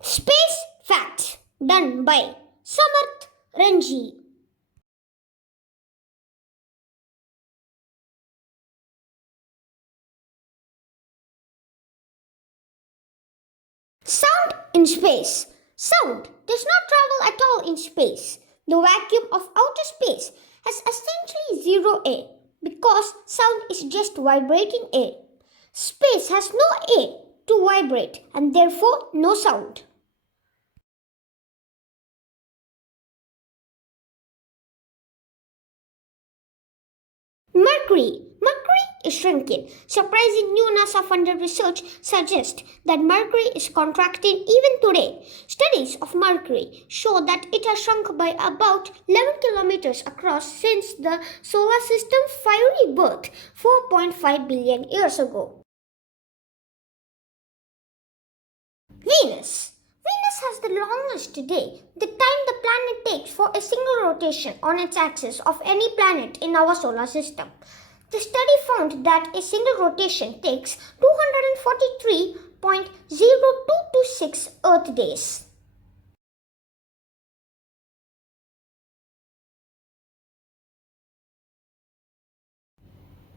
Space Facts done by Samarth Ranji. Sound in space. Sound does not travel at all in space. The vacuum of outer space has essentially zero air because sound is just vibrating air. Space has no air to vibrate and therefore no sound. Mercury is shrinking. Surprising new NASA funded research suggests that Mercury is contracting even today. Studies of Mercury show that it has shrunk by about 11 kilometers across since the solar system's fiery birth 4.5 billion years ago. Venus has the longest day, the time the planet takes for a single rotation on its axis of any planet in our solar system. The study found that a single rotation takes 243.0226 Earth days.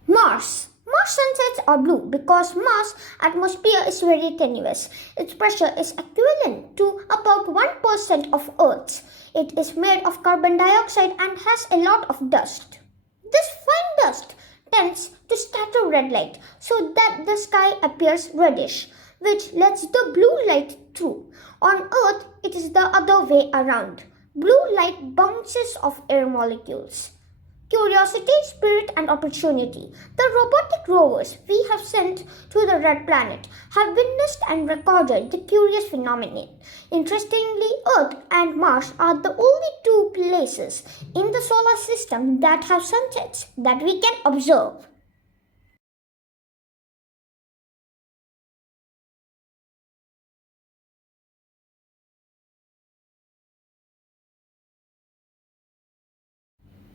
Mars sunsets are blue because Mars' atmosphere is very tenuous. Its pressure is equivalent to about 1% of Earth's. It is made of carbon dioxide and has a lot of dust. This fine dust tends to scatter red light so that the sky appears reddish, which lets the blue light through. On Earth, it is the other way around. Blue light bounces off air molecules. Curiosity, Spirit, and Opportunity. The robotic rovers we have sent to the Red Planet have witnessed and recorded the curious phenomenon. Interestingly, Earth and Mars are the only two places in the solar system that have sunsets that we can observe.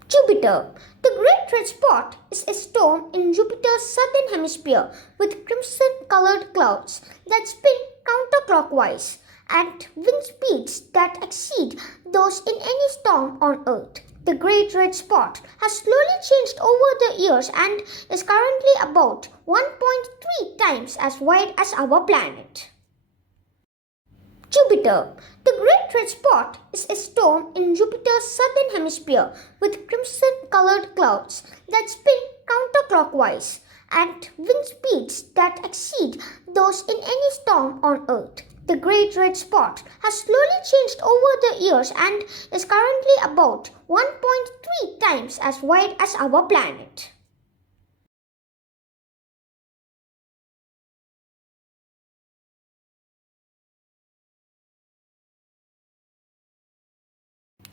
Jupiter. The Great Red Spot is a storm in Jupiter's southern hemisphere with crimson-colored clouds that spin counterclockwise at wind speeds that exceed those in any storm on Earth. The Great Red Spot has slowly changed over the years and is currently about 1.3 times as wide as our planet. Jupiter. The Great Red Spot is a storm in Jupiter's southern hemisphere with crimson-colored clouds that spin counterclockwise at wind speeds that exceed those in any storm on Earth. The Great Red Spot has slowly changed over the years and is currently about 1.3 times as wide as our planet.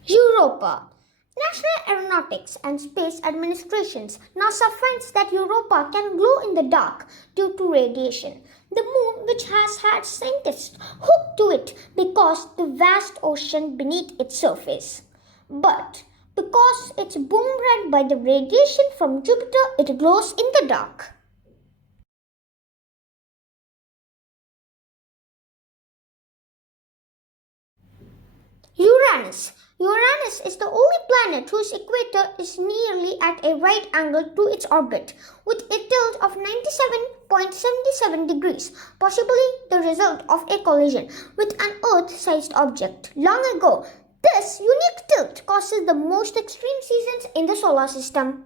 Europa. National Aeronautics and Space Administration's NASA finds that Europa can glow in the dark due to radiation. The moon, which has had scientists hooked to it because the vast ocean beneath its surface. But because it's boomeranged by the radiation from Jupiter, it glows in the dark. Uranus is the only planet whose equator is nearly at a right angle to its orbit, with a tilt of 97.77 degrees, possibly the result of a collision with an Earth-sized object. Long ago, this unique tilt causes the most extreme seasons in the solar system.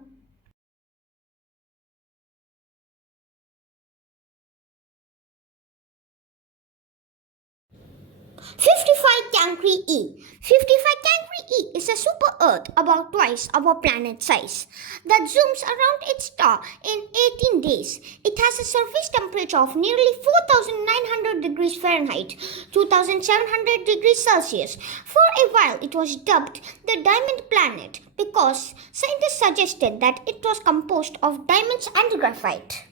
55 Cancri E. 55 Cancri E is a super Earth about twice our planet size that zooms around its star in 18 days. It has a surface temperature of nearly 4,900 degrees Fahrenheit, 2,700 degrees Celsius. For a while, it was dubbed the Diamond Planet because scientists suggested that it was composed of diamonds and graphite.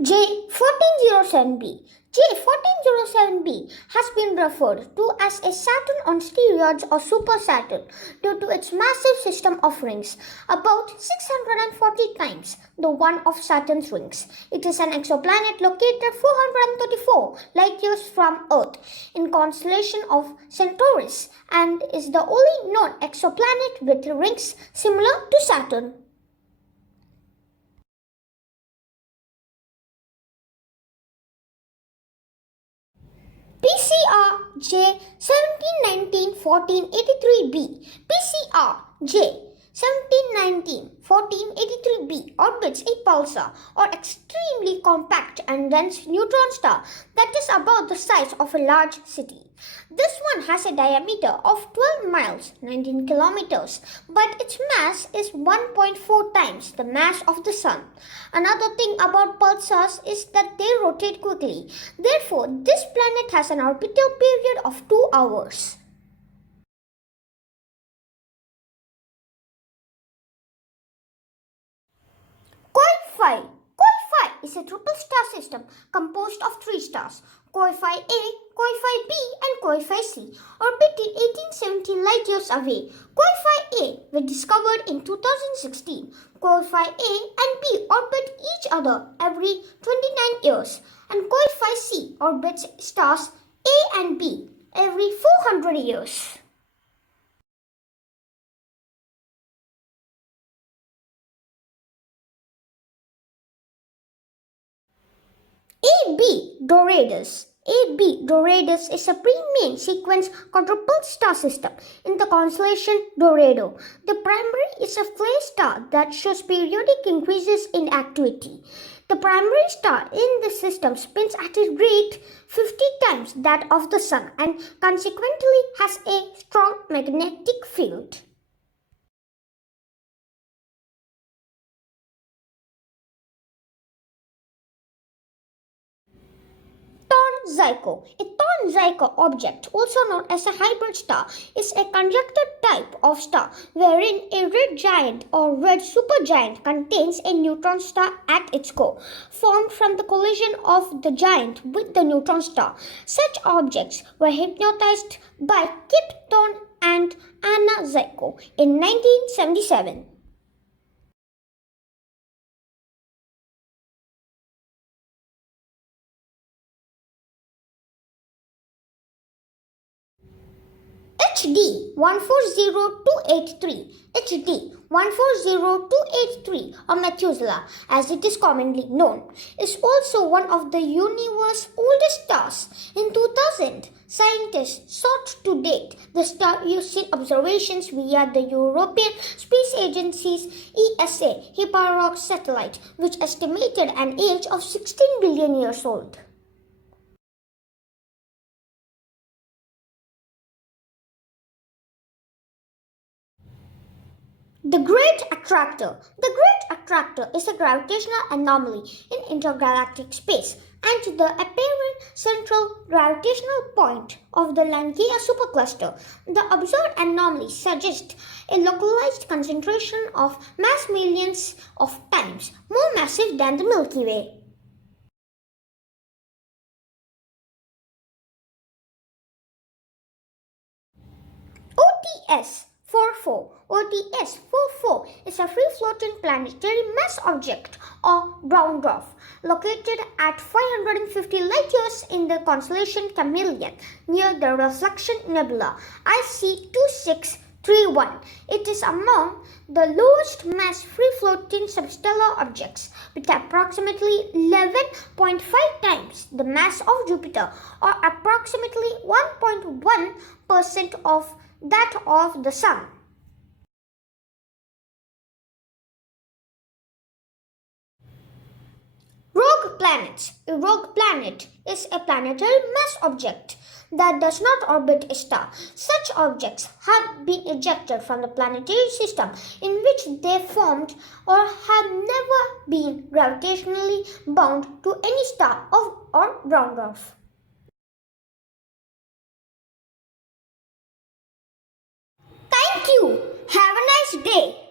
J1407b. J1407b has been referred to as a Saturn on steroids or super Saturn due to its massive system of rings, about 640 times the one of Saturn's rings. It is an exoplanet located 434 light years from Earth in constellation of Centaurus and is the only known exoplanet with rings similar to Saturn. PCR J1719-1483b. PCR J1719-1483b orbits a pulsar or extremely compact and dense neutron star that is about the size of a large city. This one has a diameter of 12 miles, 19 kilometers, but its mass is 1.4 times the mass of the Sun. Another thing about pulsars is that they rotate quickly. Therefore, this planet has an orbital period of 2 hours. Coil 5 is a triple star system composed of 3 stars, Coil A, Coil B and Coil C, orbiting 1870 light years away. Coil A was discovered in 2016. Coil A and B orbit each other every 29 years, and Coil C orbits stars A and B every 400 years. AB Doradus is a pre-main sequence quadruple star system in the constellation Dorado. The primary is a flare star that shows periodic increases in activity. The primary star in the system spins at a rate 50 times that of the Sun and consequently has a strong magnetic field. Zyco. A Thorn-Zyco object, also known as a hybrid star, is a conjuncted type of star wherein a red giant or red supergiant contains a neutron star at its core, formed from the collision of the giant with the neutron star. Such objects were hypnotized by Kip Thorne and Anna Zyco in 1977. HD 140283 or Methuselah as it is commonly known is also one of the universe's oldest stars. In 2000, scientists sought to date the star using observations via the European Space Agency's ESA Hipparcos satellite, which estimated an age of 16 billion years old. The Great Attractor. The Great Attractor is a gravitational anomaly in intergalactic space and the apparent central gravitational point of the Langea supercluster. The observed anomaly suggests a localized concentration of mass millions of times more massive than the Milky Way. OTS 44 is a free-floating planetary mass object or brown dwarf located at 550 light-years in the constellation Chameleon near the Reflection Nebula IC2631. It is among the lowest mass free-floating substellar objects with approximately 11.5 times the mass of Jupiter or approximately 1.1% of that of the Sun. Rogue planets. A rogue planet is a planetary mass object that does not orbit a star. Such objects have been ejected from the planetary system in which they formed or have never been gravitationally bound to any star or brown dwarf. Thank you. Have a nice day.